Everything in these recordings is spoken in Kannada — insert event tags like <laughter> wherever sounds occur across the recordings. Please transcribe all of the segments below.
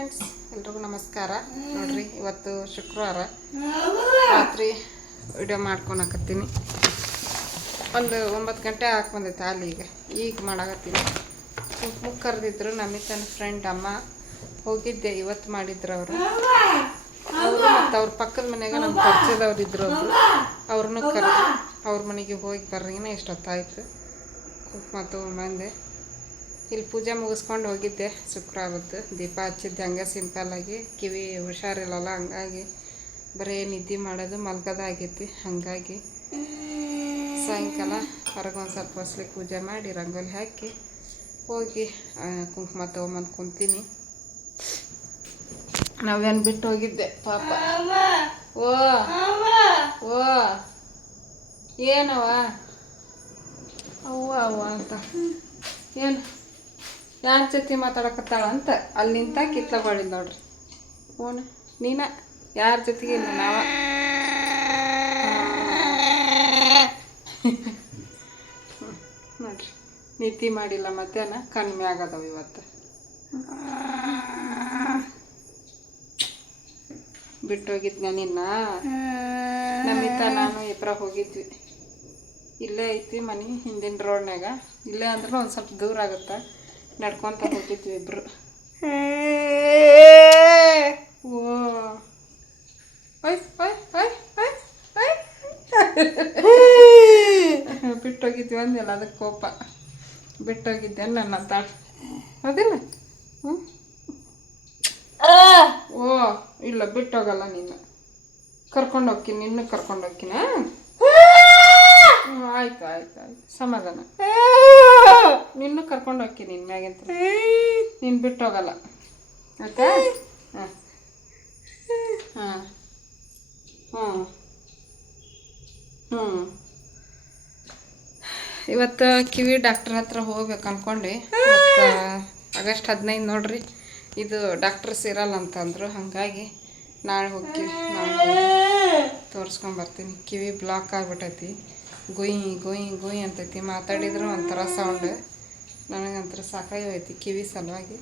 ಫ್ರೆಂಡ್ಸ್ ಎಲ್ರಿಗೂ ನಮಸ್ಕಾರ. ನೋಡ್ರಿ ಇವತ್ತು ಶುಕ್ರವಾರ. ರಾತ್ರಿ ವಿಡಿಯೋ ಮಾಡ್ಕೊಳಕತ್ತೀನಿ. ಒಂದು ಒಂಬತ್ತು ಗಂಟೆ ಹಾಕಿ ಬಂದೈತೆ ಅಲ್ಲಿ ಈಗ. ಈಗ ಮಾಡಾಕತ್ತೀನಿ. ಮುಖ ಕರೆದಿದ್ರು ನಮಿತನ ಫ್ರೆಂಡ್ ಅಮ್ಮ. ಹೋಗಿದ್ದೆ ಇವತ್ತು ಮಾಡಿದ್ರು ಅವರು. ಅವರು ಮತ್ತು ಅವ್ರ ಪಕ್ಕದ ಮನೆಗೆ ನಮ್ಮ ಪರಿಚಯದವ್ರು ಇದ್ರು ಅವರು. ಅವ್ರನ್ನೂ ಕರೆದು ಅವ್ರ ಮನೆಗೆ ಹೋಗಿ ಬರ್ರಿನ ಇಷ್ಟೊತ್ತಾಯಿತು ಕುಂಕುಮ ತೊಗೊಂಬಂದೆ ಇಲ್ಲಿ ಪೂಜೆ ಮುಗಿಸ್ಕೊಂಡು ಹೋಗಿದ್ದೆ. ಶುಕ್ರವಾರದ್ದು ದೀಪ ಹಚ್ಚಿದ್ದೆ. ಹಂಗೆ ಸಿಂಪಲ್ಲಾಗಿ ಕಿವಿ ಹುಷಾರಿಲ್ಲಲ್ಲ, ಹಂಗಾಗಿ ಬರೀ ನಿದ್ದೆ ಮಾಡೋದು ಮಲ್ಗೋದಾಗೈತಿ ಹಾಗಾಗಿ ಸಾಯಂಕಾಲ ಹೊರಗೊಂದು ಸ್ವಲ್ಪ ಹೊಸಲಿ ಪೂಜೆ ಮಾಡಿ ರಂಗೋಲಿ ಹಾಕಿ ಹೋಗಿ ಕುಂಕುಮ ತೊಗೊಂಬಂದು ಕುಂತೀನಿ. ನಾವೇನು ಬಿಟ್ಟು ಹೋಗಿದ್ದೆ? ಪಾಪ. ಓ ಓ ಏನವ ಅವ್ವ ಅವ್ವ ಅಂತ. ಏನು? ಯಾರ ಜೊತೆ ಮಾತಾಡಕತ್ತಾಳ ಅಂತ ಅಲ್ಲಿ ನಿಂತ ಕಿತ್ಲ ಬಾಳಿಲ್ಲ ನೋಡ್ರಿ. ಓನ ನೀನ? ಯಾರ ಜೊತೆಗೆ ಇಲ್ಲ ನಾವ? ನೋಡ್ರಿ. ನಿದ್ದೆ ಮಾಡಿಲ್ಲ ಮಧ್ಯಾಹ್ನ ಕಡಿಮೆ ಆಗದವ ಇವತ್ತು. ಬಿಟ್ಟೋಗಿದ್ನ ನಿನ್ನ? ನಮ್ಮಿತ ನಾನು ಇಬ್ಬರ ಹೋಗಿದ್ವಿ. ಇಲ್ಲೇ ಐತಿ ಮನೆ, ಹಿಂದಿನ ರೋಡ್ನ್ಯಾಗ ಇಲ್ಲೇ ಅಂದ್ರೆ ಒಂದು ಸ್ವಲ್ಪ ದೂರ ಆಗುತ್ತೆ. ನಡ್ಕೊತ ಹೋಗ್ತಿದ್ವಿ ಇಬ್ರು ಓ ಓಯ್ ಓಯ್ ಓಯ್ ಓಯ್ ಓಯ್ ಬಿಟ್ಟೋಗಿದ್ವಿ ಅಂದಿಲ್ಲ ಅದಕ್ಕೆ ಕೋಪ. ಬಿಟ್ಟೋಗಿದ್ದೆ ನನ್ನ ತಾಳ. ಅದಿಲ್ಲ? ಹ್ಞೂ ಓ ಇಲ್ಲ ಬಿಟ್ಟೋಗಲ್ಲ ನೀನು. ಕರ್ಕೊಂಡು ಹೋಗ್ತೀನಿ ನಿನ್ನ ಹ್ಞೂ ಆಯ್ತು ಆಯ್ತು ಆಯ್ತು. ಸಮಾಧಾನ. ನಿನ್ನೂ ಕರ್ಕೊಂಡು ಹೋಗಿ ನಿನ್ನ ಮ್ಯಾಗಿಂತ. ನೀನು ಬಿಟ್ಟೋಗಲ್ಲ ಆಯ್ತಾ? ಹಾಂ. ಹಾಂ. ಹ್ಞೂ. ಹ್ಞೂ. ಇವತ್ತು ಕಿವಿ ಡಾಕ್ಟ್ರ್ ಹತ್ರ ಹೋಗ್ಬೇಕು ಅಂದ್ಕೊಂಡು ಆಗಸ್ಟ್ ಹದಿನೈದು ನೋಡ್ರಿ. ಇದು ಡಾಕ್ಟರ್ಸ್ ಇರಲ್ಲ ಅಂತಂದ್ರು. ಹಾಗಾಗಿ ನಾಳೆ ಹೋಗಿ ನಾಳೆ ತೋರಿಸ್ಕೊಂಬರ್ತೀನಿ ಕಿವಿ ಬ್ಲಾಕ್ ಆಗ್ಬಿಟ್ಟೈತಿ ಗುಯ್ ಗುಯ್ ಗುಯ್ ಅಂತೈತಿ. ಮಾತಾಡಿದ್ರು ಒಂಥರ ಸೌಂಡ್ ನನಗಂತರ ಸಾಕಾಗಿ ಹೋಯ್ತಿ ಕಿವಿ ಸಲುವಾಗಿ.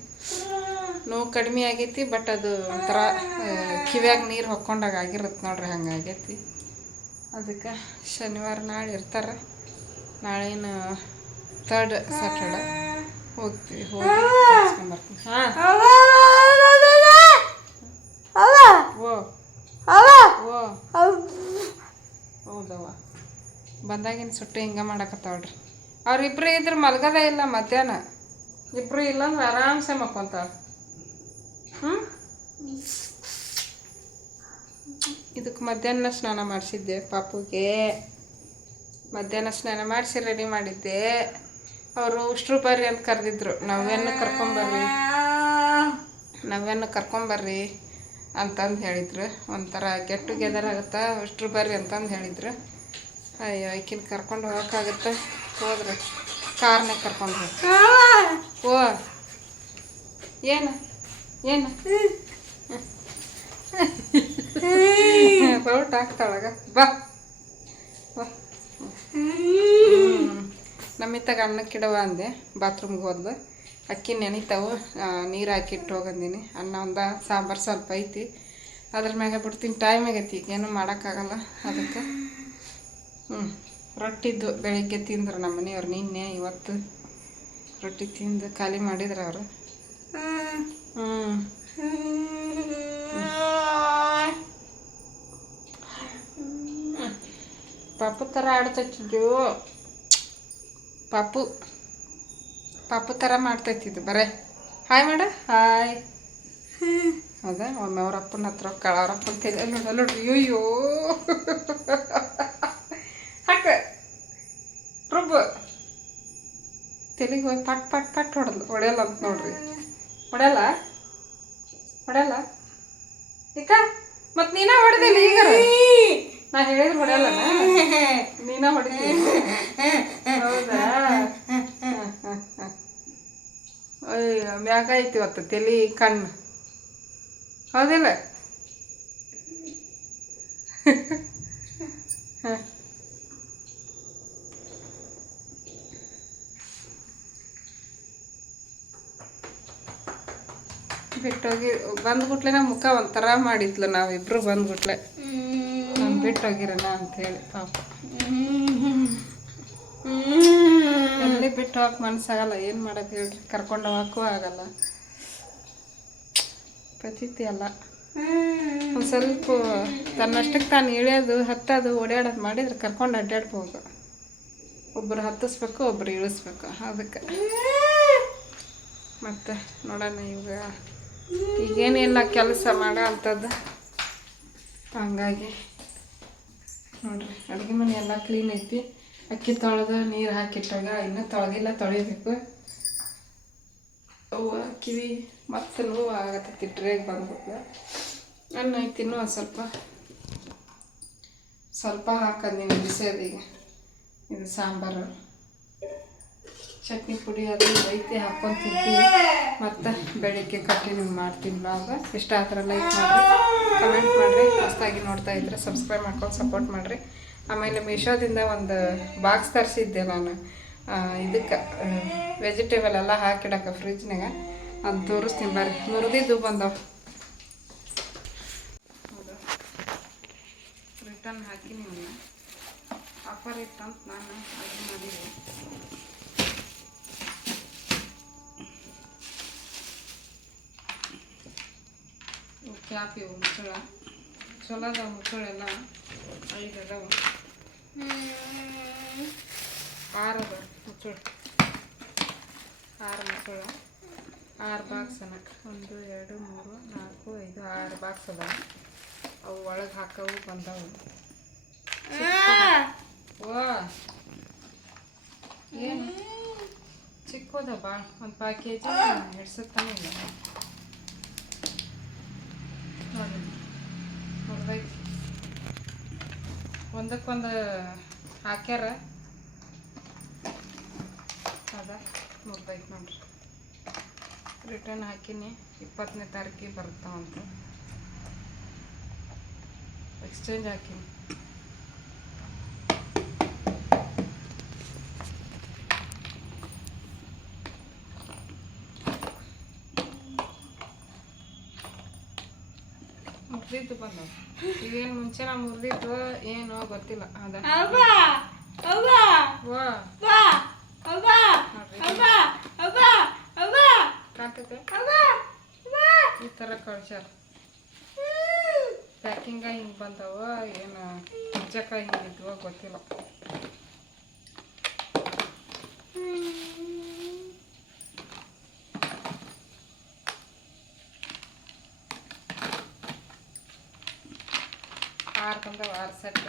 ನೋವು ಕಡಿಮೆ ಆಗೈತಿ ಬಟ್ ಅದು ಒಂಥರ ಕಿವ್ಯಾಗ ನೀರು ಹೊಕ್ಕೊಂಡಾಗ ಆಗಿರುತ್ತೆ ನೋಡ್ರಿ ಹಂಗಾಗೈತಿ ಅದಕ್ಕೆ ಶನಿವಾರ ನಾಳೆ ಇರ್ತಾರೆ. ನಾಳಿನ ಥರ್ಡ್ ಸ್ಯಾಟರ್ಡೆ ಹೋಗ್ತೀವಿ ಹೋಗಿ ಹಾಂ. ಓ. ಓ. ಹೌದವ್ವ. ಬಂದಾಗಿನ ಸುಟ್ಟು ಹಿಂಗೆ ಮಾಡಕತ್ತಾವ್ರಿ ಅವ್ರಿಬ್ರು ಇದ್ರೆ ಮಲ್ಗದೇ ಇಲ್ಲ ಮಧ್ಯಾಹ್ನ. ಇಬ್ರು ಇಲ್ಲಂದ್ರೆ ಆರಾಮ್ಸೆ ಮಕ್ಕೊಂತಾಳ. ಹ್ಞೂ ಇದಕ್ಕೆ ಮಧ್ಯಾಹ್ನ ಸ್ನಾನ ಮಾಡಿಸಿದ್ದೆ ಪಾಪುಗೆ. ಮಧ್ಯಾಹ್ನ ಸ್ನಾನ ಮಾಡಿಸಿ ರೆಡಿ ಮಾಡಿದ್ದೆ. ಅವರು ಉಷ್ಟ್ರು ಬರ್ರಿ ಅಂತ ಕರೆದಿದ್ರು. ನಾವೇನು ಕರ್ಕೊಂಬರ್ರಿ ನಾವೇನು ಕರ್ಕೊಂಬರ್ರಿ ಅಂತಂದು ಹೇಳಿದ್ರು. ಒಂಥರ ಗೆಟ್ ಟುಗೆದರ್ ಆಗುತ್ತಾ? ಉಷ್ಟ್ರು ಬರ್ರಿ ಅಂತಂದು ಹೇಳಿದ್ರು. ಅಯ್ಯೋ ಈಕಿನ ಕರ್ಕೊಂಡು ಹೋಗೋಕ್ಕಾಗತ್ತೆ ಹೋದ್ರೆ ಕಾರ್ನಾಗ ಕರ್ಕೊಂಡು ಹೋಗಿ. ಓ ಏನು? ಏನು? ಬೌಟ್ ಹಾಕ್ತಾಳಾಗ ಬಾ. ಬಾ. ನಮ್ಮಿತ್ತಾಗ ಅನ್ನಕ್ಕಿಡವ ಅಂದೆ ಬಾತ್ರೂಮ್ಗೆ ಹೋದ್ಲು. ಅಕ್ಕಿ ನೆನೀತಾವು. ನೀರು ಹಾಕಿಟ್ಟು ಹೋಗಂದಿನಿ. ಅನ್ನ ಒಂದು ಸಾಂಬಾರು ಸ್ವಲ್ಪ ಐತಿ. ಅದ್ರ ಮ್ಯಾಗ ಬಿಡ್ತೀನಿ. ಟೈಮ್ ಆಗೈತಿ. ಈಗೇನು ಏನೂ ಮಾಡೋಕ್ಕಾಗಲ್ಲ ಅದಕ್ಕೆ. ಹ್ಞೂ ರೊಟ್ಟಿದ್ದು ಬೆಳಿಗ್ಗೆ ತಿಂದ್ರು ನಮ್ಮ ಮನೆಯವ್ರು ನಿನ್ನೆ ಇವತ್ತು ರೊಟ್ಟಿ ತಿಂದು ಖಾಲಿ ಮಾಡಿದ್ರು ಅವರು. ಹ್ಞೂ ಪಾಪು ಥರ ಆಡ್ತೈತಿದ್ದು. ಪಾಪು ಪಾಪು ಥರ ಮಾಡ್ತೈತಿದ್ದು. ಬರೇ. ಹಾಯ್ ಮಾಡ. ಹಾಯ್ ಹೌದಾ? ಒಮ್ಮೆ ಅವ್ರಪ್ಪನ ಹತ್ರ ಕಳವರಪ್ಪ ಅಂತ ಹೇಳಿ ತೆಗೆ ನೋಡ್ರಿ ಅಯ್ಯೋ <laughs> ಹಾಕ ರುಬ್ಬು ತೆಲಿಗೆ ಹೋಗಿ ಪಟ್ ಪಟ್ ಪಟ್ ಹೊಡೆದ್ಲು ಹೊಡೆಯಲ್ಲ ಅಂತ ನೋಡ್ರಿ. ಹೊಡೆಯಲ್ಲ? ಹೊಡೆಯಲ್ಲ? ಈಗ ಮತ್ತೆ ನೀನ ಹೊಡೆದಿಲ್ಲ ಈಗ? ನಾ ಹೇಳಿದ್ರೆ ಹೊಡೆಯಲ್ಲ ನೀನ ಹೊಡಿತೀನಿ ಹೌದಾ? ಅಯ್ಯೋ ಮ್ಯಾಗ ಐತಿ ಇವತ್ತು ತಲೆ ಕಣ್ಣು. ಹೌದಿಲ್ಲ? ಹ. ಬಿಟ್ಟು ಬಿಟ್ಟು ಹೋಗಿ ಬಂದ್ಬಿಟ್ಲೆ ಮುಖ ಒಂಥರ ಮಾಡಿದ್ಲು ನಾವಿಬ್ರು ಬಂದ್ಬಿಟ್ಲೆ ನಾನು ಹೋಗಿರೋಣ ಅಂತೇಳಿ, ಪಾಪ. ಎಲ್ಲಿ ಬಿಟ್ಟು ಹೋಗಕ್ಕೆ ಮನ್ಸಾಗಲ್ಲ, ಏನು ಮಾಡೋದು ಹೇಳ್ರಿ? ಕರ್ಕೊಂಡು ಹೋಗಕ್ಕೂ ಆಗಲ್ಲ. ಪ್ರತೀತಿ ಅಲ್ಲ. ಒಂದು ಸ್ವಲ್ಪ ತನ್ನಷ್ಟಕ್ಕೆ ತಾನು ಇಳಿಯೋದು, ಹತ್ತೋದು, ಓಡಾಡೋದು ಮಾಡಿದ್ರೆ ಕರ್ಕೊಂಡು ಅಡ್ಡಾಡ್ಬೋದು. ಒಬ್ಬರು ಹತ್ತಿಸ್ಬೇಕು ಒಬ್ಬರು ಇಳಿಸ್ಬೇಕು, ಅದಕ್ಕೆ. ಮತ್ತು ನೋಡೋಣ ಇವಾಗ. ಈಗೇನಿಲ್ಲ, ಕೆಲಸ ಮಾಡೋ ಅಂಥದ್ದು ಹಂಗಾಗಿ ನೋಡ್ರಿ, ಅಡುಗೆ ಮನೆ ಎಲ್ಲ ಕ್ಲೀನ್ ಐತಿ. ಅಕ್ಕಿ ತೊಳೆದು ನೀರು ಹಾಕಿಟ್ಟಾಗ ಇನ್ನೂ ತೊಳೆದಿಲ್ಲ, ತೊಳಿಬೇಕು. ಅವು ಕಿವಿ ಮತ್ತೆ ನೋವು ಆಗತ್ತೈತಿ ಟ್ರೇಗೆ ಬಂದ್ಬಿಟ್ಟು ಅನ್ನ ಐತಿ ಒಂದು ಸ್ವಲ್ಪ. ಸ್ವಲ್ಪ ಹಾಕಂದಿನಿ ಬಿಸಿಯೋದು ಈಗ. ಇದು ಸಾಂಬಾರು. ಚಟ್ನಿ ಪುಡಿ ಅದು ಐತಿ ಹಾಕೊಂಡು ತಿಂತೀವಿ. ಮತ್ತು ಬೆಳಿಗ್ಗೆ ಕಂಟಿನ್ಯೂ ಮಾಡ್ತೀನಿ ಬಾಬ ಇಷ್ಟ ಆ ಥರ ಲೈಕ್ ಮಾಡಿರಿ ಕಮೆಂಟ್ ಮಾಡಿರಿ. ಹೊಸದಾಗಿ ನೋಡ್ತಾ ಇದ್ರೆ ಸಬ್ಸ್ಕ್ರೈಬ್ ಮಾಡ್ಕೊಂಡು ಸಪೋರ್ಟ್ ಮಾಡಿರಿ. ಆಮೇಲೆ ಮೀಶೋದಿಂದ ಒಂದು ಬಾಕ್ಸ್ ತರಿಸಿದ್ದೆ ನಾನು. ಇದಕ್ಕೆ ವೆಜಿಟೇಬಲ್ ಎಲ್ಲ ಹಾಕಿಡಕ್ಕೆ ಫ್ರಿಜ್ನಾಗ ಅದು ತೋರಿಸ್ತೀನಿ ಬರ್ರಿ. ಮುರಿದಿದ್ದು ಬಂದವು. ರಿಟರ್ನ್ ಹಾಕಿ ನಿಮ್ಮನ್ನ ಆಫರ್ ಇತ್ತಂತ ನಾನು ಅದು ಮಾಡಿದೆ. ಕ್ಯಾಪ್ ಇವು ಮುಚ್ಚಳ. ಚಲೋ ಅದಾವ ಮುಚ್ಚಳೆಲ್ಲ ಐದು ಅದಾವ. ಆರು ಅದ ಮುಚ್ಚಳ. ಆರು ಮುಚ್ಚಳ. ಆರು ಬಾಕ್ಸ್ ಅನ್ನಕ್ಕೆ ಒಂದು ಎರಡು ಮೂರು ನಾಲ್ಕು ಐದು ಆರು ಬಾಕ್ಸ್ ಅದಾವ. ಅವು ಒಳಗೆ ಹಾಕವು ಬಂದವು. ಓ. ಏನು? ಚಿಕ್ಕದ ಭಾಳ ಒಂದು ಪಾವ್ ಕೆ ಜಿ ಹಿಡ್ಸುತ್ತಾನೆ ಇಲ್ಲ ನೋಡಿ ನೋಡ್ಬೇಕು ಒಂದಕ್ಕೊಂದು ಹಾಕ್ಯಾರ. ಅದ ನೋಡ್ಬೇಕು ನೋಡ್ರಿ. ರಿಟರ್ನ್ ಹಾಕಿನಿ ಇಪ್ಪತ್ತನೇ ತಾರೀಕಿಗೆ ಬರ್ತಾವಂತ ಎಕ್ಸ್ಚೇಂಜ್ ಹಾಕಿನಿ. ಮುರಿದಿದ್ದು ಬಂದವು ಇವೇನು ಮುಂಚೆ ನಾವು ಮುರಿದಿದ್ದು ಏನೋ ಗೊತ್ತಿಲ್ಲ ಅದ. ವಾ ಅಬ್ಬಾ ಅಬ್ಬಾ ಈ ಥರ ಕಳ್ಸ್ಯಾರ. ಪ್ಯಾಕಿಂಗ ಹಿಂಗೆ ಬಂದವ ಏನು ಹಿಜ್ಜಕ ಹಿಂಗಿದ್ವ ಗೊತ್ತಿಲ್ಲ ಆರು ಬಂದವ ಆರು ಸೆಟ್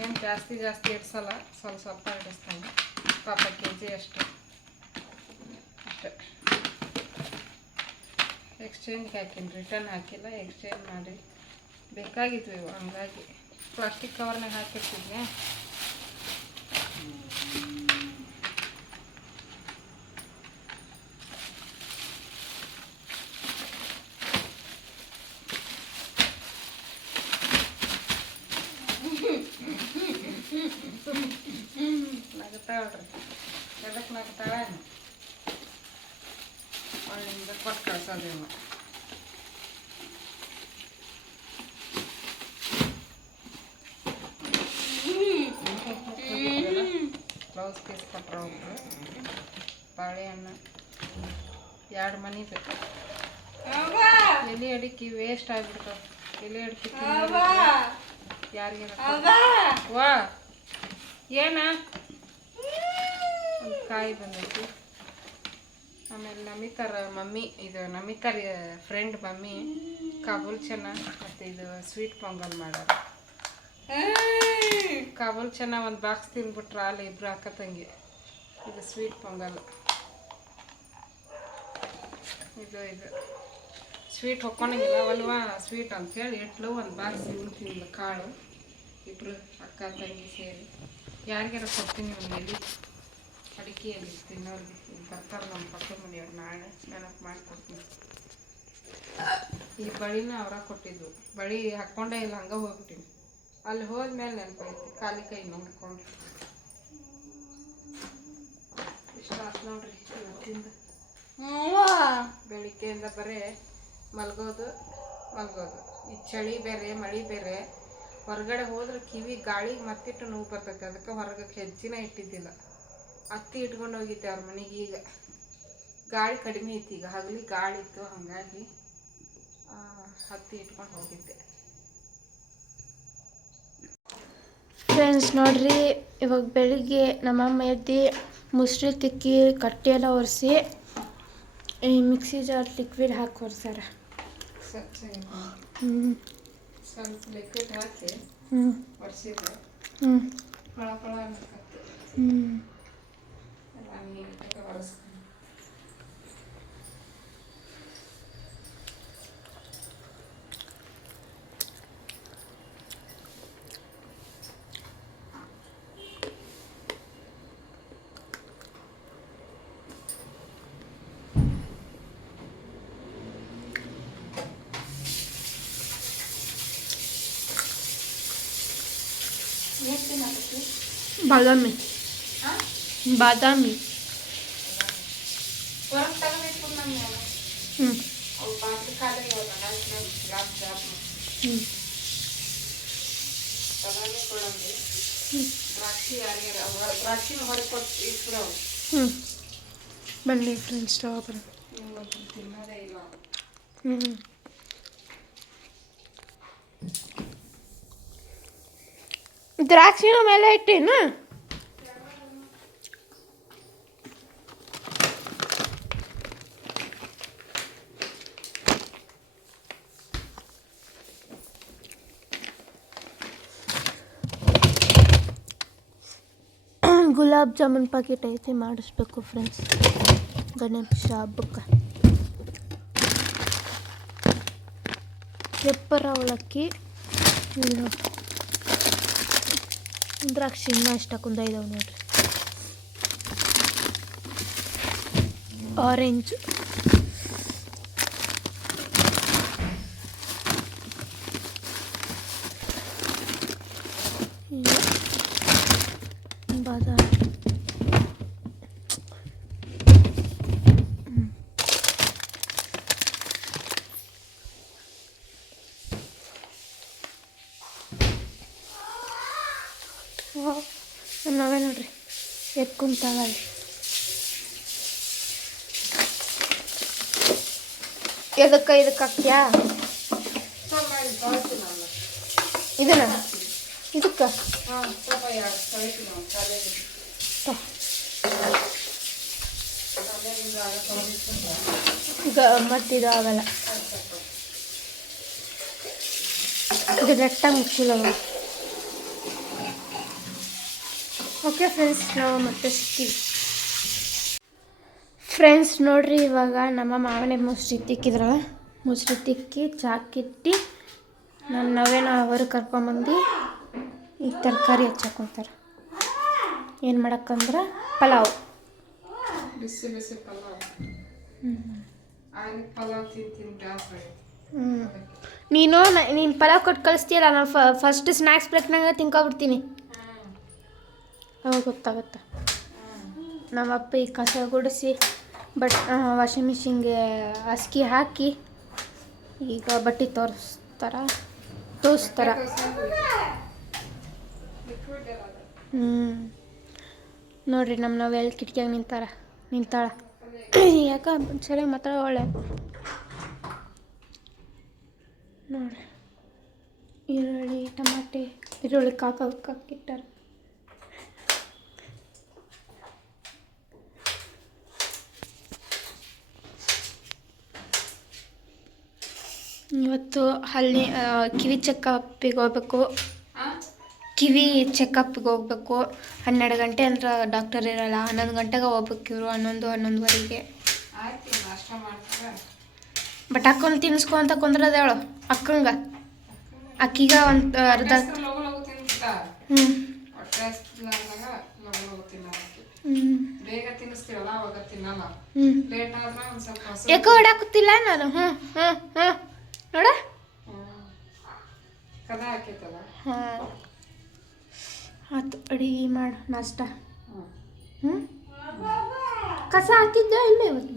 ಏನು ಜಾಸ್ತಿ ಜಾಸ್ತಿ ಇಡ್ಸಲ್ಲ ಸ್ವಲ್ಪ ಸ್ವಲ್ಪ ಇಡಿಸ್ತೀನಿ. ಪಾಪ ಕೆ ಜಿ ಅಷ್ಟು. ಅಷ್ಟೆ ಎಕ್ಸ್ಚೇಂಜ್ ಹಾಕೀನಿ ರಿಟರ್ನ್ ಹಾಕಿಲ್ಲ ಎಕ್ಸ್ಚೇಂಜ್ ಮಾಡಿ. ಬೇಕಾಗಿತ್ತು ಇವು, ಹಂಗಾಗಿ. ಪ್ಲಾಸ್ಟಿಕ್ ಕವರ್ನಾಗ ಹಾಕಿರ್ತಿದ್ವಿ ಕೊಟ್ಟರು ಒಬ್ರು ಬಾಳೆಹಣ್ಣು. ಎರಡು ಮನೆ ಬೇಕು. ಎಲೆ ಅಡಿಕೆ ವೇಸ್ಟ್ ಆಗ್ಬಿಡ್ತಾವ ಎಲೆ ಅಡಿಕೆ ಯಾರಿಗೆ ವಾ. ಏನ? ಒಂದು ಕಾಯಿ ಬಂದೈತಿ. ಆಮೇಲೆ ನಮಿತಾರ ಮಮ್ಮಿ ಇದು ನಮಿತಾರ ಫ್ರೆಂಡ್ ಮಮ್ಮಿ ಕಾಬೂಲ್ ಚೆನ್ನ ಮತ್ತು ಇದು ಸ್ವೀಟ್ ಪೊಂಗಲ್ ಮಾಡ್ಯಾರ ಕಾಬೂಲ್ ಚೆನ್ನ ಒಂದು ಬಾಕ್ಸ್ ತಿಂದ್ಬಿಟ್ರ ಅಲ್ಲಿ ಇಬ್ರು ಅಕ್ಕ ತಂಗಿ. ಇದು ಸ್ವೀಟ್ ಪೊಂಗಲ್. ಇದು ಇದು. ಸ್ವೀಟ್ ಹೊಕ್ಕೊಂಡಿಲ್ಲ ಸ್ವೀಟ್ ಅಂಥೇಳಿ ಇಟ್ಲು, ಒಂದು ಬಾಕ್ಸ್ ಇವ್ನು ಕಾಳು. ಇಬ್ಬರು ಅಕ್ಕ, ತಂಗಿ ಸೇರಿ. ಯಾರಿಗಾರ ಕೊಡ್ತೀನಿ ಅಡಿಕೆ ಅಡಿಕೆಯಲ್ಲಿ ತಿನ್ನೋರಿಗೆ. ಬರ್ತಾರೆ ನಮ್ಮ ಪಕ್ಕದ ಮನೆಯವ್ರು ನಾಳೆ. ನೆನಪು ಮಾಡಿಕೊಡ್ತೀನಿ ಈ ಬಳಿನ ಅವರ ಕೊಟ್ಟಿದ್ದು. ಬಳಿ ಹಾಕ್ಕೊಂಡೇ ಇಲ್ಲ, ಹಂಗೆ ಹೋಗ್ಬಿಟ್ಟಿನಿ. ಅಲ್ಲಿ ಹೋದ್ಮೇಲೆ ನೆನಪೈತಿ. ಖಾಲಿ ಕೈ ನೋಡ್ಕೊಂಡು ಇಷ್ಟ ಆತು ನೋಡ್ರಿ ಇವತ್ತಿಂದ. ಬೆಳಿಗ್ಗೆಯಿಂದ ಬರೀ ಮಲ್ಗೋದು ಮಲ್ಗೋದು. ಈ ಚಳಿ ಬೇರೆ ಮಳೆ ಬೇರೆ. ಹೊರಗಡೆ ಹೋದ್ರೆ ಕಿವಿ ಗಾಳಿಗೆ ಮತ್ತಿಟ್ಟು ನೋವು ಬರ್ತೈತೆ. ಅದಕ್ಕೆ ಹೊರಗೆ ಹೆಜ್ಜಿನ ಇಟ್ಟಿದ್ದಿಲ್ಲ. ಅತ್ತಿ ಇಟ್ಕೊಂಡು ಹೋಗಿದ್ದೆ ಅವ್ರ ಮನೆಗೆ ಈಗ. ಗಾಳಿ ಕಡಿಮೆ ಇತ್ತು ಈಗ. ಹಗಲಿ ಗಾಳಿ ಇತ್ತು ಹಾಗಾಗಿ ಹತ್ತಿ ಇಟ್ಕೊಂಡು ಹೋಗಿದ್ದೆ. ಫ್ರೆಂಡ್ಸ್ ನೋಡ್ರಿ ಇವಾಗ ಬೆಳಿಗ್ಗೆ ನಮ್ಮಮ್ಮ ಎದ್ದು ಮುಸ್ರಿ ತಿಕ್ಕಿ ಕಟ್ಟಿ ಎಲ್ಲ ಒರೆಸಿ, ಈ ಮಿಕ್ಸಿ ಜಾರ್ ಲಿಕ್ವಿಡ್ ಹಾಕಿ ಒರೆಸ್ಯಾರ. ಹ್ಞೂ ಲಿಕ್ವಿಡ್ ಹಾಕಿ ಹ್ಞೂ ಒರೆಸಿದ್ರೆ ಹ್ಞೂ ಹ್ಞೂ ಎಲ್ಲ ನೀಟಾಗಿ ಒರೆಸ್ಕೊಂಡು ಬಾದಾಮಿ ಹಾಂ ಬಾದಾಮಿ ಹೊರಗೆ ತಗೋಬೇಕು ನಮ್ಮ ಹ್ಞೂ ಅವು ಪಾತ್ರೆ ಖಾಲಿ ಇವಾಗ ಗ್ಲಾಸ್ ಜಾಬ್ ಹ್ಞೂ ತಗೊಂಡು ಕೊಡಂడి ದ್ರಾಕ್ಷಿ ಯಾರ್ಯಾರ ಅವ ದ್ರಾಕ್ಷಿನ ಹೊರಗೆ ಬಾದಾಮಿ ಇಟ್ಬಿಡವು ಹ್ಞೂ ಬನ್ನಿ ಫ್ರೆಂಡ್ಸ್. ಹ್ಞೂ ದ್ರಾಕ್ಷಿನ ಮೇಲೆ ಇಟ್ಟೇನು ಗುಲಾಬ್ ಜಾಮೂನ್ ಪಾಕೆಟ್ ಐತಿ ಮಾಡಿಸ್ಬೇಕು ಫ್ರೆಂಡ್ಸ್ ಗಣೇಶ ಹಬ್ಬಕ್ಕೆ ಪೆಪ್ಪರ್ ಅವಲಕ್ಕಿ ಇದು ದ್ರಾಕ್ಷಿ ಇನ್ನೂ ಅಷ್ಟಕ್ಕೊಂದು ಐದವು ನೋಡ್ರಿ. ಆರೆಂಜ್ ಬಾದಾಮಿ ನಾವೇ ನೋಡ್ರಿ ಎತ್ಕೊಂತಾವಲ್ಲ ಎದಕ್ಕ ಇದಕ್ಕೆ ಹಾಕ್ತ್ಯಾ ಇದನ್ನ ಇದಕ್ಕೆ ಈಗ ಮತ್ತಿದು ಆಗಲ್ಲ ಇದು ನೆಟ್ಟಾಗಿ ಮುಚ್ಚಿಲ್ಲ ಓಕೆ ಫ್ರೆಂಡ್ಸ್ ನಾವು ಮತ್ತೆ ಸಿಗ್ತೀವಿ ಫ್ರೆಂಡ್ಸ್ ನೋಡ್ರಿ ಇವಾಗ ನಮ್ಮ ಮಾವನೆ ಮುಸ್ರಿ ತಿಕ್ಕಿದ್ರಲ್ಲ? ಮುಸ್ರಿ ತಿಕ್ಕಿ ಚಾಕಿಟ್ಟಿ ನನ್ನ ನವೇನ ಅವರು ಕರ್ಕೊಂಬಂದು ಈಗ ತರಕಾರಿ ಹಚ್ಚಾಕೊಂತಾರೆ ಏನು ಮಾಡಕ್ಕಂದ್ರೆ ಪಲಾವ್. ಬಿಸಿ ಬಿಸಿ ಪಲಾವ್. ಹ್ಞೂ ನೀನು ನೀನು ಪಲಾವ್ ಕೊಟ್ಟು ಕಳಿಸ್ತೀಯಲ್ಲ ನಾನು ಫಸ್ಟ್ ಸ್ನ್ಯಾಕ್ಸ್ ಬ್ರೇಕ್ನಾಗ ತಿನ್ಕೊಬಿಡ್ತೀನಿ. ಅವಾಗ ಗೊತ್ತಾಗುತ್ತೆ. ನಮ್ಮ ಅಪ್ಪ ಈ ಕಸ ಗುಡಿಸಿ ಬಟ್ ವಾಷಿಂಗ್ ಮಿಷಿನ್ಗೆ ಹಸ್ಕಿ ಹಾಕಿ ಈಗ ಬಟ್ಟೆ ತೋರಿಸ್ತಾರ ತೋರಿಸ್ತಾರ. ಎಲ್ಲ. ಹ್ಞೂ ನೋಡ್ರಿ ನಮ್ಮ ನಾವೆಲ್ಲ ಕಿಟಕಿಯಾಗ ನಿಂತಾರ, ನಿಂತಾಳ. ಯಾಕೆ ಸರಿಯಾಗಿ ಮಾತಾಡ ಒಳ್ಳೆ ನೋಡ್ರಿ. ಈರುಳ್ಳಿ, ಟಮಾಟೆ, ಈರುಳ್ಳಿ ಕಾಕ ಕಾಕಿಟ್ಟಾರ ಇವತ್ತು ಅಲ್ಲಿ ಕಿವಿ ಚೆಕಪ್ಪಿಗೆ ಹೋಗ್ಬೇಕು? ಕಿವಿ ಚೆಕಪ್ಗೆ ಹೋಗ್ಬೇಕು. ಹನ್ನೆರಡು ಗಂಟೆ ಅಂದ್ರೆ ಡಾಕ್ಟರ್ ಇರಲ್ಲ. ಹನ್ನೊಂದು ಗಂಟೆಗೆ ಹೋಗ್ಬೇಕು ಇವರು ಹನ್ನೊಂದು ಹನ್ನೊಂದುವರೆಗೆ. ಬಟ್ ಅಕ್ಕನ ತಿನ್ಸ್ಕೊ ಅಂತ ಕುಂದ್ರದೇಳು ಅಕ್ಕಂಗ. ಅಕ್ಕಿಗ ಒಂದು ಅರ್ಧ ಹ್ಞೂ ಯಾಕೋ ಹೊಡಾಕತ್ತಿಲ್ಲ ನಾನು? ಹ್ಞೂ ಹ್ಞೂ ಹ್ಞೂ ನೋಡ. ಹಾಂ. ಆಯ್ತು ಅಡಿಗೆ ಮಾಡು ನಾಷ್ಟ. ಹ್ಞೂ ಕಸ ಹಾಕಿದ್ದ ಇಲ್ಲ ಇವತ್ತು?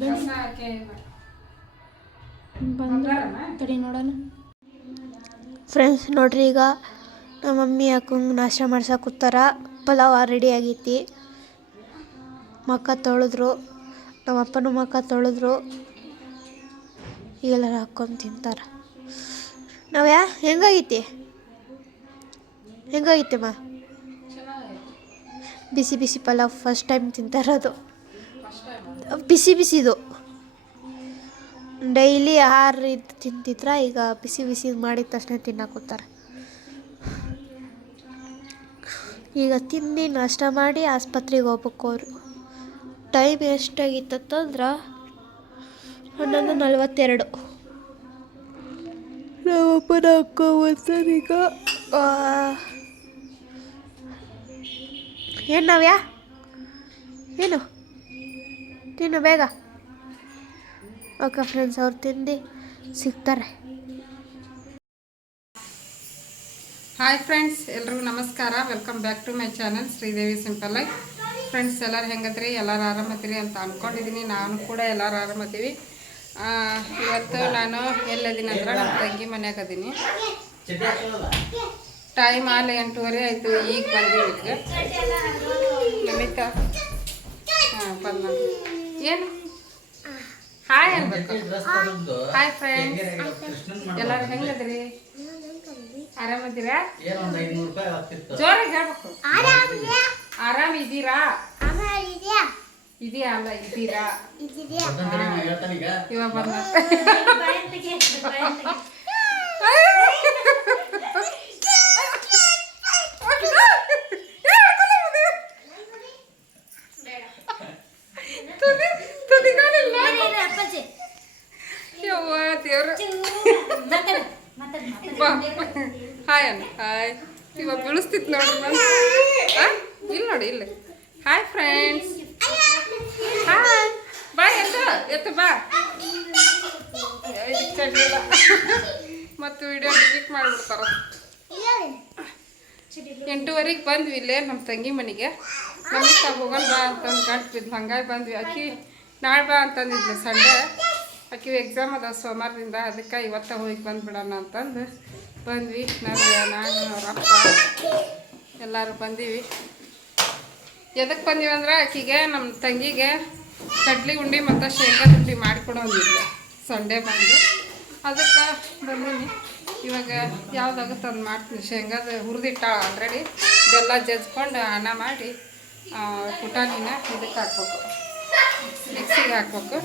ಬಂದ ತಡಿ ನೋಡೋಣ. ಫ್ರೆಂಡ್ಸ್ ನೋಡ್ರಿ ಈಗ ನಮ್ಮ ಮಮ್ಮಿ ಹಾಕಂಗೆ ನಾಷ್ಟ ಮಾಡ್ಸಕ್ಕೆ ಕೂತಾರ? ಪಲಾವ್ ರೆಡಿ ಆಗೈತಿ. ಮಕ್ಕ ತೊಳೆದ್ರು. ನಮ್ಮಪ್ಪನೂ ಮಕ್ಕ ತೊಳೆದ್ರು. ಎಲ್ಲರೂ ಹಾಕ್ಕೊಂಡು ತಿಂತಾರೆ. ನಾವ್ಯಾ ಹೆಂಗಾಗೈತಿ ಮಾ ಬಿಸಿ ಬಿಸಿ ಪಲಾವ್ ಫಸ್ಟ್ ಟೈಮ್ ತಿಂತಾರದು ಟೈಮ್ ಬಿಸಿ ಬಿಸಿದು ಡೈಲಿ ಆರು ಇದು ತಿಂತಿದ್ರ ಈಗ ಬಿಸಿ ಬಿಸಿ ಮಾಡಿದ ತಕ್ಷಣ ತಿನ್ನಕೂತಾರೆ ಈಗ ತಿಂದು ನಾಷ್ಟ ಮಾಡಿ ಆಸ್ಪತ್ರೆಗೆ ಹೋಗ್ಬೇಕು ಅವರು. ಟೈಮ್ ಎಷ್ಟಾಗಿತ್ತಂತಂದ್ರೆ? ಹನ್ನೊಂದು ನಲ್ವತ್ತೆರಡು. ನಮ್ಮಪ್ಪನ ಅಕ್ಕ ಈಗ ಏನು ನಾವ್ಯಾ? ಏನು? ತಿನ್ನು ಬೇಗ. ಓಕೆ ಫ್ರೆಂಡ್ಸ್ ಅವ್ರು ತಿಂದು ಸಿಗ್ತಾರೆ. ಹಾಯ್ ಫ್ರೆಂಡ್ಸ್ ಎಲ್ರಿಗೂ ನಮಸ್ಕಾರ. Welcome back to my channel Sridevi simple life friends ಎಲ್ಲರೂ ಹೆಂಗದ್ರಿ? ಎಲ್ಲರೂ ಆರಾಮತ್ತೀರಿ ಅಂತ ಅಂದ್ಕೊಂಡಿದ್ದೀನಿ ನಾನು ಕೂಡ ಎಲ್ಲರೂ ಆರಾಮತ್ತೀವಿ ಇವತ್ತು ನಾನು ಎಲ್ಲದಿನ ಹತ್ರ? ನಮ್ಮ ತಂಗಿ ಮನ್ಯಾಗ ಅದೀನಿ. ಟೈಮ್ ಆಲ್ ಎಂಟೂವರೆ ಆಯಿತು ಈಗ ಬಂದೀವಿ ಈಗ ನಮಿತಾ ಹಾಂ ಬಂದ ಏನು? ಹಾಯ್ ಅನ್ಬೇಕು. ಹಾಯ್ ಫ್ರೆಂಡ್ಸ್ ಎಲ್ಲರೂ ಹೆಂಗದ್ರಿ ಆರಾಮದಿರಾ ಜೋರಾಗಿ ಹೇಳ್ಬೇಕು. ಆರಾಮ್ ಇದ್ದೀರಾ ಇದೆಯಾ ಅಲ್ಲ ಇದ್ದೀರಾ ಇವಾಗ ಬಂದ. ಹಾಯ್ ಅಣ್ಣ ಹಾಯ್. ಇವಾಗ ಬೀಳಿಸ್ತಿತ್ತು ನೋಡಿ ಇಲ್ಲಿ ನೋಡಿ ಇಲ್ಲ. ಹಾಯ್ ಫ್ರೆಂಡ್ಸ್ ಹಾಯ್ ಬಾ ಎತ್ತ ಎತ್ತ ಬಾ ಇದಕ್ಕೆ ಕಡ್ಲಿಲ್ಲ ಮತ್ತು ವಿಡಿಯೋ ಮಾಡಿಬಿಡ್ತಾರ ಎಂಟೂವರೆಗೆ ಬಂದ್ವಿ ಇಲ್ಲೇ ನಮ್ಮ ತಂಗಿ ಮನೆಗೆ. ನಮಗೆ ಹೋಗೋಣ ಬಾ ಅಂತಂದು ಗಂಟು ಹಂಗಾಗಿ ಬಂದ್ವಿ. ಆಕಿ ನಾಳೆ ಬಾ ಅಂತಂದಿದ್ಲು ಸಂಡೆ. ಆಕಿ ಎಕ್ಸಾಮ್ ಅದ ಸೋಮವಾರದಿಂದ. ಅದಕ್ಕೆ ಇವತ್ತ ಹೋಗಿ ಬಂದ್ಬಿಡೋಣ ಅಂತಂದು ಬಂದ್ವಿ. ನಾವು ನಾನು ಅವ್ರ ಅಪ್ಪ ಎಲ್ಲರೂ ಬಂದೀವಿ. ಎದಕ್ಕೆ ಬಂದೀವಿ ಅಂದ್ರೆ ಆಕಿಗೆ ನಮ್ಮ ತಂಗಿಗೆ ಕಡ್ಲಿ ಉಂಡಿ ಮತ್ತು ಶೇಂಗಾ ಉಂಡಿ ಮಾಡಿಕೊಡೋಂದಿದ್ಲು ಸಂಡೆ ಬಂದು. ಅದಕ್ಕೆ ಬಂದೀನಿ. ಇವಾಗ ಯಾವ್ದಾಗುತ್ತೆ ಅದು ಮಾಡ್ತೀನಿ. ಶೇಂಗಾದ ಹುರಿದಿಟ್ಟ ಆಲ್ರೆಡಿ ಬೆಲ್ಲ ಜಜ್ಕೊಂಡು ಅನ್ನ ಮಾಡಿ ಪುಟಾನಿನ ಪುಟಾಣಿನ ಇದಕ್ಕೆ ಹಾಕ್ಬೇಕು. ಮಿಕ್ಸಿಗೆ ಹಾಕ್ಬೇಕು.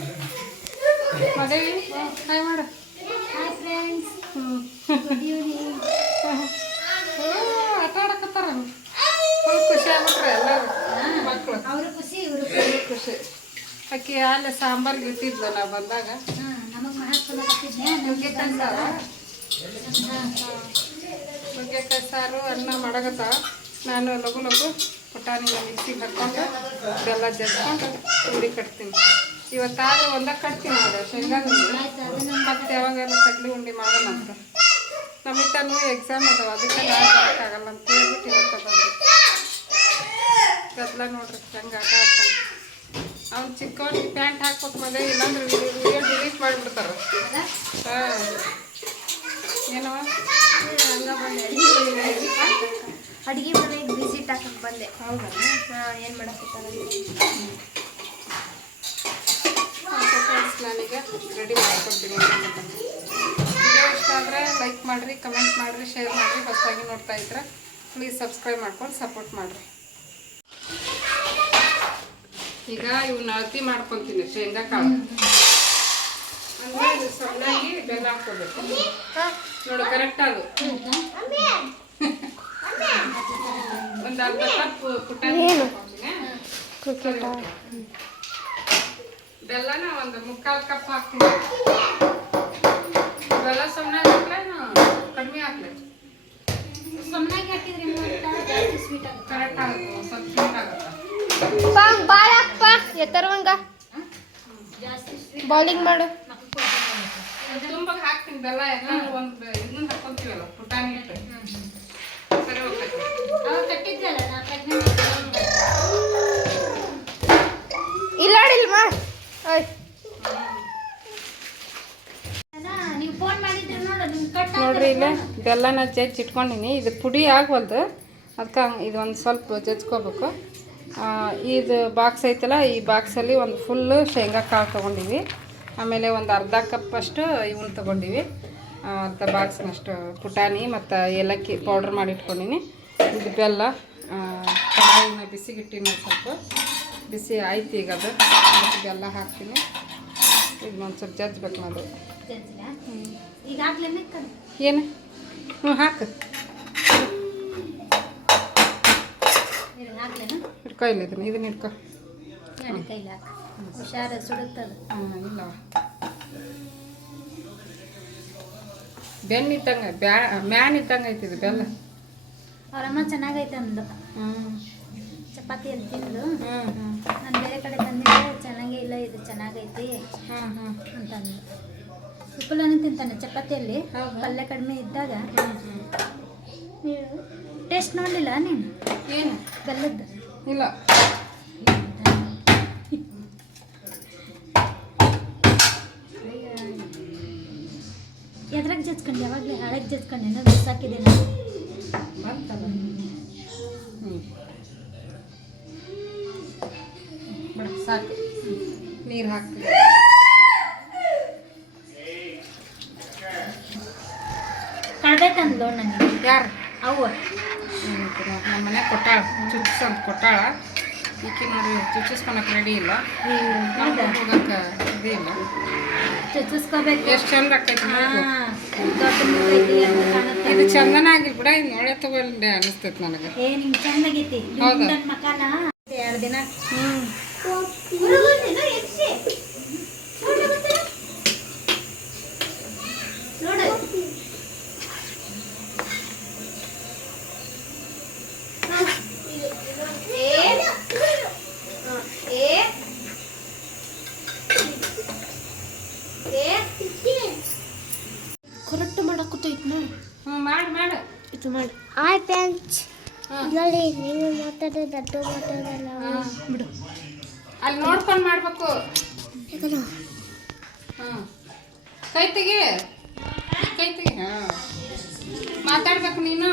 ಅದೇ ಹಾಯ್ ಮಾಡು. ಆಟ ಆಡಕತ್ತಾರ. ಫುಲ್ ಖುಷಿ ಆಗ್ಬಿಟ್ರೆ ಎಲ್ಲರೂ. ಮಕ್ಕಳು ಅವ್ರ ಖುಷಿ ಇವ್ರ ಖುಷಿ. ಅಕ್ಕಿ ಅಲ್ಲೇ ಸಾಂಬಾರ್ಗೆ ಇಟ್ಟಿದ್ಲು ನಾ ಬಂದಾಗ. ನಮಗ್ ಸಾರು? ಅನ್ನ ಮಾಡಕತ್ತ. ನಾನು ಲಘು ಲಘು ಪುಟಾಣಿ ಮಿಕ್ಸಿ ಹಾಕ್ಕೊಂಡು ಬೆಲ್ಲ ಜಸ್ಕೊಂಡು ಉಂಡಿ ಕಟ್ತೀನಿ. ಇವತ್ತಾದ್ರೆ ಒಂದ ಕಟ್ತೀನಿ ಅದು ಉಂಡಿ ಮತ್ತೆ ಯಾವಾಗೆಲ್ಲ ಕಡ್ಲಿ ಉಂಡಿ ಮಾಡೋಣ ಅಂತ. ನಮಿತಾನು ಎಕ್ಸಾಮ್ ಅದಾವ, ಅದಕ್ಕೆ ನಾನು ಬರೋಕ್ಕಾಗಲ್ಲ ಅಂತ ಹೇಳ್ಬಿಟ್ಟು ಇವತ್ತು ಬಂದು. ಗದ್ಲ ನೋಡ್ರಿ, ಹೆಂಗೆ ಆಟ ಅವ್ನು ಚಿಕ್ಕವನಿಗೆ ಪ್ಯಾಂಟ್ ಹಾಕ್ಬೇಕು ಮಗ ಇಲ್ಲಾಂದ್ರೆ ವಿಡಿಯೋ ಡಿಲೀಟ್ ಮಾಡಿಬಿಡ್ತಾರ. ಹಾಂ. ಏನವ ಅಡುಗೆ ಮನೆಗೆ ವಿಸಿಟ್ ಹಾಕಕ್ ಬಂದೆ. ಹೌದಾ? ಹಾ ಏನ್ ಫ್ರೆಂಡ್ಸ್ ನಾನೀಗ ರೆಡಿ ಮಾಡ್ಕೊಡ್ತೀನಿ ವಿಡಿಯೋ ಇಷ್ಟ ಆದರೆ ಲೈಕ್ ಮಾಡಿರಿ ಕಮೆಂಟ್ ಮಾಡಿರಿ ಶೇರ್ ಮಾಡಿರಿ ಹೊಸದಾಗಿ ನೋಡ್ತಾ ಇದ್ರೆ ಪ್ಲೀಸ್ ಸಬ್ಸ್ಕ್ರೈಬ್ ಮಾಡ್ಕೊಂಡು ಸಪೋರ್ಟ್ ಮಾಡಿರಿ. ಈಗ ಇವನ್ನ ಅಳತಿ ಮಾಡ್ಕೊತೀನಿ ಶೇಂಗಾ ಕಾಳು ಅಂದ್ರೆ ಇದು ಸಣ್ಣಾಗಿ ಬೆಲ್ಲ ಹಾಕ್ಕೋಬೇಕು. ನೋಡು ಕರೆಕ್ಟ್ ಅದು. ಒಂದು ಅರ್ಧ ಕಪ್ ಪುಟಾಣಿ. ಕ್ರಿಕೆಟ ಬೆಲ್ಲನ ಒಂದು ಮುಕ್ಕಾಲು ಕಪ್ ಹಾಕ್ತೀನಿ. ಬೆಲ್ಲ ಸಣ್ಣ ಹಾಕ್ಲೇನು ಕಡಿಮೆ ಹಾಕ್ಲೆ? ಸುಮ್ಮನಾಗಿ ಹಾಕಿದ್ರೆ ಕರೆಕ್ಟ್ ಆಗುತ್ತೆ ಸ್ವಲ್ಪ ಸ್ವೀಟ್ ಆಗುತ್ತೆ. ಎತ್ತರ ಎತ್ತರವಂಗ? ಬೌಲಿಂಗ್ ಮಾಡು. ತುಂಬಕ್ಕೆ ಹಾಕ್ತೀನಿ ಬೆಲ್ಲ ಒಂದು ನಾ ನೋಡ್ರಿ ಇಲ್ಲ ಬೆಲ್ಲನ ಜಜ್ಜಿ ಇಟ್ಕೊಂಡಿನಿ. ಇದು ಪುಡಿ ಆಗ್ವಲ್ದು. ಅದಕ್ಕೆ ಇದು ಒಂದು ಸ್ವಲ್ಪ ಜಜ್ಕೋಬೇಕು. ಇದು ಬಾಕ್ಸ್ ಐತಲ್ಲ, ಈ ಬಾಕ್ಸಲ್ಲಿ ಒಂದು ಫುಲ್ಲು ಶೇಂಗಾ ಕಾಳು ತೊಗೊಂಡಿವಿ. ಆಮೇಲೆ ಒಂದು ಅರ್ಧ ಕಪ್ ಅಷ್ಟು ಇವನ್ನ ತೊಗೊಂಡಿವಿ. ಅರ್ಧ ಬಾಕ್ಸ್ನಷ್ಟು ಪುಟಾಣಿ ಮತ್ತು ಏಲಕ್ಕಿ ಪೌಡ್ರ್ ಮಾಡಿ ಇಟ್ಕೊಂಡಿನಿ. ಇದು ಬೆಲ್ಲ ಕಡಾಯಿನ ಬಿಸಿಗಿಟ್ಟಿನಿ ಸ್ವಲ್ಪ. ಬಿಸಿ ಆಯ್ತು ಈಗ ಅದು. ಬೆಲ್ಲ ಹಾಕ್ತೀನಿ. ಇದು ಒಂದು ಸ್ವಲ್ಪ ಜಜ್ಬೇಕು ಅದು ಜಜ್ಜಿಲ್ಲ? ಈಗ ಹಾಕ್ಲೇನೆ ಕಣ್ ಏನು ಹ್ಞೂ ಹಾಕು ಹಿಡ್ಕೊ ಇಲ್ಲ ಇದನ್ನ ಇದನ್ನ ಹಾಕ. ಹುಷಾರು ಸುಡುತ್ತದ. ಹಾಂ ಬೆನ್ನ ಇದ್ದಂಗೆ ಬ್ಯಾ ಮ್ಯಾನ್ ಇದ್ದಂಗೆ ಐತಿ ಇದು ಬೆಲ್ಲ. ಅವರಮ್ಮ ಚೆನ್ನಾಗೈತೆ ಅಂದು ಚಪಾತಿ ಅಂತ ತಿಂದು ನಾನು ಬೇರೆ ಕಡೆ ತಂದಿದ್ದೆ ಚೆನ್ನಾಗೇ ಇಲ್ಲ ಇದು ಚೆನ್ನಾಗೈತಿ ಅಂತಂದು ಅಂದು ಉಪ್ಪುಲನ್ನು ತಿಂತಾನೆ ಚಪಾತಿಯಲ್ಲಿ? ಪಲ್ಯ ಕಡಿಮೆ ಇದ್ದಾಗ. ಟೇಸ್ಟ್ ನೋಡಲಿಲ್ಲ ನೀನು? ಏನು? ಬೆಲ್ಲದ್ದು. ಇಲ್ಲ. ಎದ್ರಾಗ ಜಚ್ಕೊಂಡು ಯಾವಾಗಲೇ ಹಳಗೆ ಏನೋ ಬಿಸಾಕಿದೆ ನಾನು ಬಂತಲ್ಲ. ಹ್ಞೂ ಬಿಡ ಸಾಕು. ನೀರು ಹಾಕ್ತೀನಿ ಕಳ್ಬೇಕಂದ್ಲು ನನಗೆ ಯಾರು ಅವು ನಮ್ಮ ಮನೆ ಕೊಟ್ಟಾಳ ಚುಚ್ಚಿಸ್ ಅಂತ ಕೊಟ್ಟಾಳ. ಈಕೆ ನೋಡಿ ಚುಚ್ಚಿಸ್ಕೊಳಕ್ಕೆ ರೆಡಿ ಇಲ್ಲ. ಹೋಗಕ್ಕೆ ಇದೇ ಇಲ್ಲ. ಚುಚ್ಚಿಸ್ಕೋಬೇಕು. ಎಷ್ಟು ಚಂದ ಆಗ್ತೈತಿ ಇದು ಚಂದನ ಆಗಿಲ್ಲ ಬಿಡ ಇದು ನೋಡೇ ತಗೊಂಡೆ ಅನಿಸ್ತೈತಿ ನನಗೆ. ಹೌದಾ? ಎರಡು ದಿನ. ಹ್ಞೂ ನೋಡು ಕರೆಕ್ಟ್ ಮಾಡಕ್ಕೂತೈತಿ ನೋಡಿ ಹ್ಞೂ ಮಾಡಿ ಮಾಡು ಇದು ಮಾಡಿ ಹಾಯ್ ಫ್ರೆಂಡ್ಸ್ ಹಾಂ ನೋಡಿ ನೀವು ಮಾತಾಡೋದು ದೊಡ್ಡ ಮಾತಾಡಲ್ಲ ಬಿಡು. ಅಲ್ಲಿ ನೋಡ್ಕೊಂಡು ಮಾಡ್ಬೇಕು. ಹಾಂ. ಕೈ ತೆಗಿ. ಕೈ ತೆಗಿ ಹಾಂ. ಮಾತಾಡ್ಬೇಕು ನೀನು.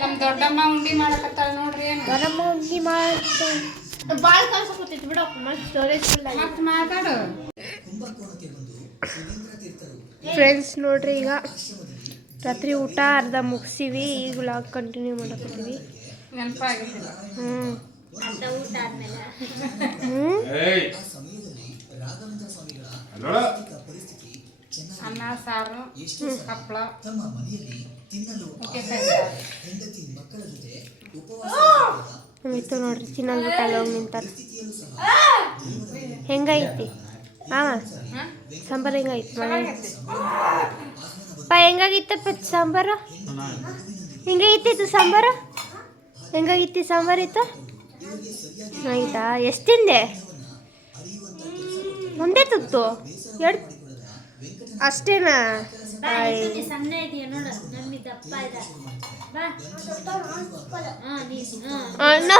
ನಮ್ ದೊಡ್ಡಮ್ಮ ಉಂಡಿ ಮಾಡಕತ್ತಾಳ ನೋಡ್ರಿ ಏನು. ಗರಂ ಉಂಡಿ ಮಾಡ್ತೇವೆ ಭಾಳ ಕಾಣಿಸ್ಕೊತೈತಿ ಬಿಡಪ್ಪ ಮತ್ತೆ ಸ್ಟೋರೇಜ್ ಮತ್ತೆ ಮಾತಾಡು. ಫ್ರೆಂಡ್ಸ್ ನೋಡ್ರಿ ಈಗ. ರಾತ್ರಿ ಊಟ ಅರ್ಧ ಮುಗಿಸಿವಿ, ಈಗ ವ್ಲಾಗ್ ಕಂಟಿನ್ಯೂ ಮಾಡಕತ್ತೀವಿ ಹ್ಞೂ ಹ್ಞೂ ಅನ್ನ ಸಾರು ಹಪ್ಪಳ. ಆಯ್ತು ನೋಡ್ರಿ ತಿನ್ನೋದು ಬಿಟ್ಟು ಅಲ್ಲಿ ಹೋಗಿ ನಿಂತಾರ. ಹೆಂಗೈತಿ ಹಾಂ ಸಾಂಬಾರು ಹೆಂಗೈತಿ ಮನೆ ಪಾ ಹೆಂಗಾಗಿತ್ತಪ್ಪ ಸಾಂಬಾರು? ಹೆಂಗೈತಿತ್ತು ಸಾಂಬಾರು? ಹೆಂಗಾಗಿತ್ತು ಸಾಂಬಾರು ಇತ್ತು? ಆಯ್ತಾ? ಎಷ್ಟು ತಿಂದೆ? ಒಂದೇ ತುತ್ತು? ಎರಡು ಅಷ್ಟೇನಾ? ಅಣ್ಣ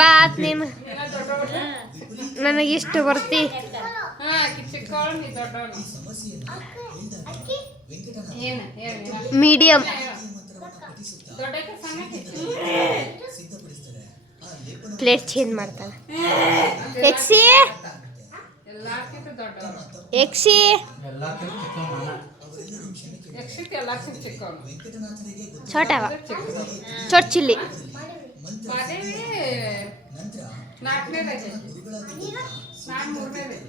ಬಾ ಯಾ. ನೀ ದೊಡ್ಡವನು ನಾ ಹೇಳ್ತೀನಿ ಬೇಕು ನೀನು ದೊಡ್ಡವ್ನು. ಬಾರಿ ಅಪ್ಪ ಬಾ ಆತ್ ನೀನು ನೀನು ದೊಡ್ಡವಳು ನನಗೆ ಇಷ್ಟು ಬರ್ತಿ ಮೀಡಿಯಮ್ ಪ್ಲೇಟ್ ಚೇಂಜ್ ಮಾಡ್ತಾಳೆ. ಎಕ್ಸಿ. ಎಕ್ಸಿ. ಚೋಟವ ಚೋಟ್ ಚಿಲ್ಲಿ. ಮಾದೇವಿ ನಾಲ್ಕನೇದೈತೆ ನಾನು ಮೂರನೇ ಬೇಕೆ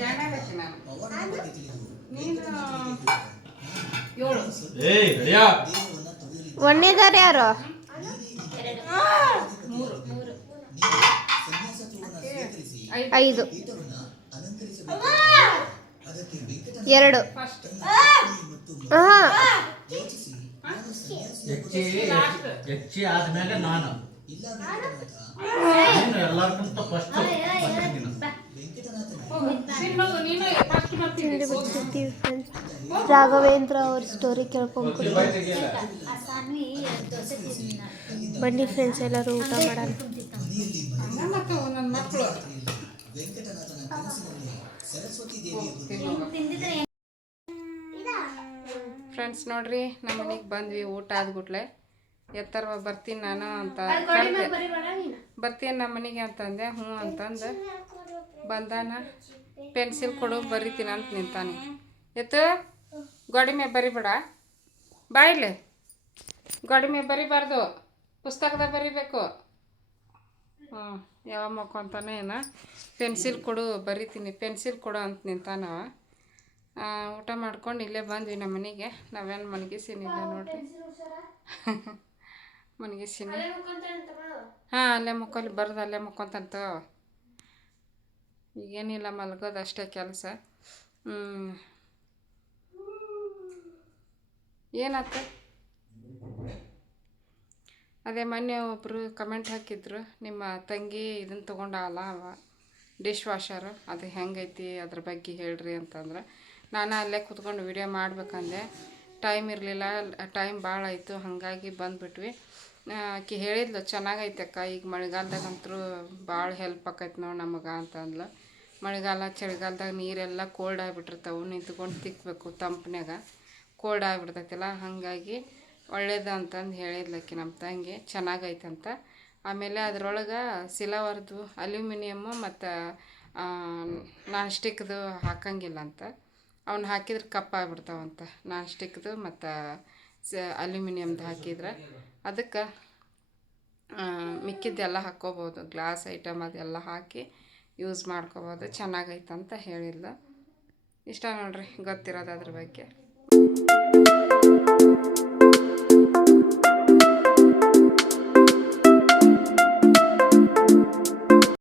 ಎರಡನೇ ಎರಡನೇದೈತೆ ನಾನು. ನೀನು ಏಳು. ಏ ರೆಡಿಯಾ? ಒಂದೇದಾರ ಯಾರು? ಐದು. ಎರಡು. ಫಸ್ಟ್ ಹಾಂ. ಹೆಚ್ಚಿ ಹೆಚ್ಚಿ ಆದ್ಮೇಲೆ ನೀನು. ಎಲ್ಲರಿಗಿಂತ ಫಸ್ಟ್ ಹೋಗು. ರಾಘವೇಂದ್ರ ಅವ್ರ ಸ್ಟೋರಿ ಕೇಳ್ಕೊಂಡು ಆ ಸಾನ್ವಿ ತಿನ್ನ ಬನ್ನಿ ಫ್ರೆಂಡ್ಸ್ ಎಲ್ಲರೂ ಊಟ ಮಾಡೋಣ. ಫ್ರೆಂಡ್ಸ್ ನೋಡ್ರಿ ನಮ್ಮ ಮನೆಗೆ ಬಂದ್ವಿ ಊಟ ಆದ್ಬಿಟ್ಲೆ ಎತ್ತರ್ವ ಬರ್ತೀನಿ ನಾನು ಅಂತ. ಬರ್ತೀನಿ ನಮ್ಮ ಮನೆಗೆ ಅಂತಂದೆ ಹ್ಞೂ ಅಂತಂದು. ಬಂದಾನ. ಪೆನ್ಸಿಲ್ ಕೊಡು ಬರಿತೀನಿ ಅಂತ ನಿಂತಾನೆ. ಎತ್ತು ಗೋಡಿ ಮೇಲೆ ಬರಿಬೇಡ. ಬಾಯಿಲೆ ಗೋಡಿ ಮೇಲೆ ಬರಿಬಾರ್ದು. ಪುಸ್ತಕದಾಗ ಬರಿಬೇಕು. ಹ್ಞೂ ಯಾವ ಮಕ್ಕೊಂತಾನೆ ಏನ. ಪೆನ್ಸಿಲ್ ಕೊಡು ಬರಿತೀನಿ. ಪೆನ್ಸಿಲ್ ಕೊಡು ಅಂತ ನಿಂತಾನ. ಊಟ ಮಾಡ್ಕೊಂಡು ಇಲ್ಲೇ ಬಂದ್ವಿ ನಮ್ಮ ಮನೆಗೆ. ನಾವೇನು ಮಲಗಿಸಿನಿಲ್ಲ ನೋಡ್ರಿ. <laughs> ಮನಗಿಸಿನಿ ಹಾಂ ಅಲ್ಲೇ ಮುಕ್ಕೋಲಿ ಬರ್ದು ಅಲ್ಲೇ ಮುಕ್ಕೊಂತಂತ. ಈಗೇನಿಲ್ಲ ಮಲ್ಗೋದು ಅಷ್ಟೇ ಕೆಲಸ. ಏನಾತ ಅದೇ ಮೊನ್ನೆ ಒಬ್ಬರು ಕಮೆಂಟ್ ಹಾಕಿದ್ರು ನಿಮ್ಮ ತಂಗಿ ಇದನ್ನು ತೊಗೊಂಡಲ್ಲ ಅವ ಡಿಶ್ ವಾಷರು ಅದು ಹೆಂಗೈತಿ ಅದ್ರ ಬಗ್ಗೆ ಹೇಳ್ರಿ ಅಂತಂದ್ರೆ. ನಾನು ಅಲ್ಲೇ ಕೂತ್ಕೊಂಡು ವಿಡಿಯೋ ಮಾಡ್ಬೇಕಂದೆ. ಟೈಮ್ ಇರಲಿಲ್ಲ, ಟೈಮ್ ಭಾಳ ಆಯಿತು, ಹಾಗಾಗಿ ಬಂದುಬಿಟ್ವಿ. ಆಕೆ ಹೇಳಿದ್ಲು, ಚೆನ್ನಾಗೈತೆ ಅಕ್ಕ, ಈಗ ಮಳೆಗಾಲದಾಗಂತೂ ಭಾಳ ಹೆಲ್ಪ್ ಆಕೈತೆ ನೋಡಿ ನಮಗೆ ಅಂತಂದ್ಲು ಮಳೆಗಾಲ, ಚಳಿಗಾಲದಾಗ ನೀರೆಲ್ಲ ಕೋಲ್ಡ್ ಆಗಿಬಿಟ್ಟಿರ್ತಾವೆ, ನಿಂತ್ಕೊಂಡು ತಿಕ್ಕಬೇಕು ತಂಪನ್ಯಾಗ. ಕೋಲ್ಡ್ ಆಗಿಬಿಡ್ತೈತಲ್ಲ, ಹಾಗಾಗಿ ಒಳ್ಳೇದು ಅಂತಂದು ಹೇಳಿದ್ಲಕ್ಕೆ ನಮ್ಮ ತಂಗಿ ಚೆನ್ನಾಗೈತಂತ ಆಮೇಲೆ ಅದರೊಳಗೆ ಸಿಲವರ್ದು ಅಲ್ಯೂಮಿನಿಯಮ್ಮು ಮತ್ತು ನಾನ್ ಸ್ಟಿಕ್ದು ಹಾಕಂಗಿಲ್ಲ ಅಂತ. ಅವನ್ನ ಹಾಕಿದ್ರೆ ಕಪ್ಪಾಗ್ಬಿಡ್ತಾವಂತ ನಾನ್ ಸ್ಟಿಕ್ದು ಮತ್ತು, ಸ, ಅಲ್ಯೂಮಿನಿಯಮ್ದು ಹಾಕಿದ್ರೆ. ಅದಕ್ಕೆ ಮಿಕ್ಕಿದ್ದೆಲ್ಲ ಹಾಕ್ಕೋಬೋದು. ಗ್ಲಾಸ್ ಐಟಮ್ ಅದೆಲ್ಲ ಹಾಕಿ ಯೂಸ್ ಮಾಡ್ಕೋಬೋದು. ಅಂತ ಹೇಳಿಲ್ಲ ಇಷ್ಟ ನೋಡ್ರಿ, ಗೊತ್ತಿರೋದು ಅದ್ರ ಬಗ್ಗೆ.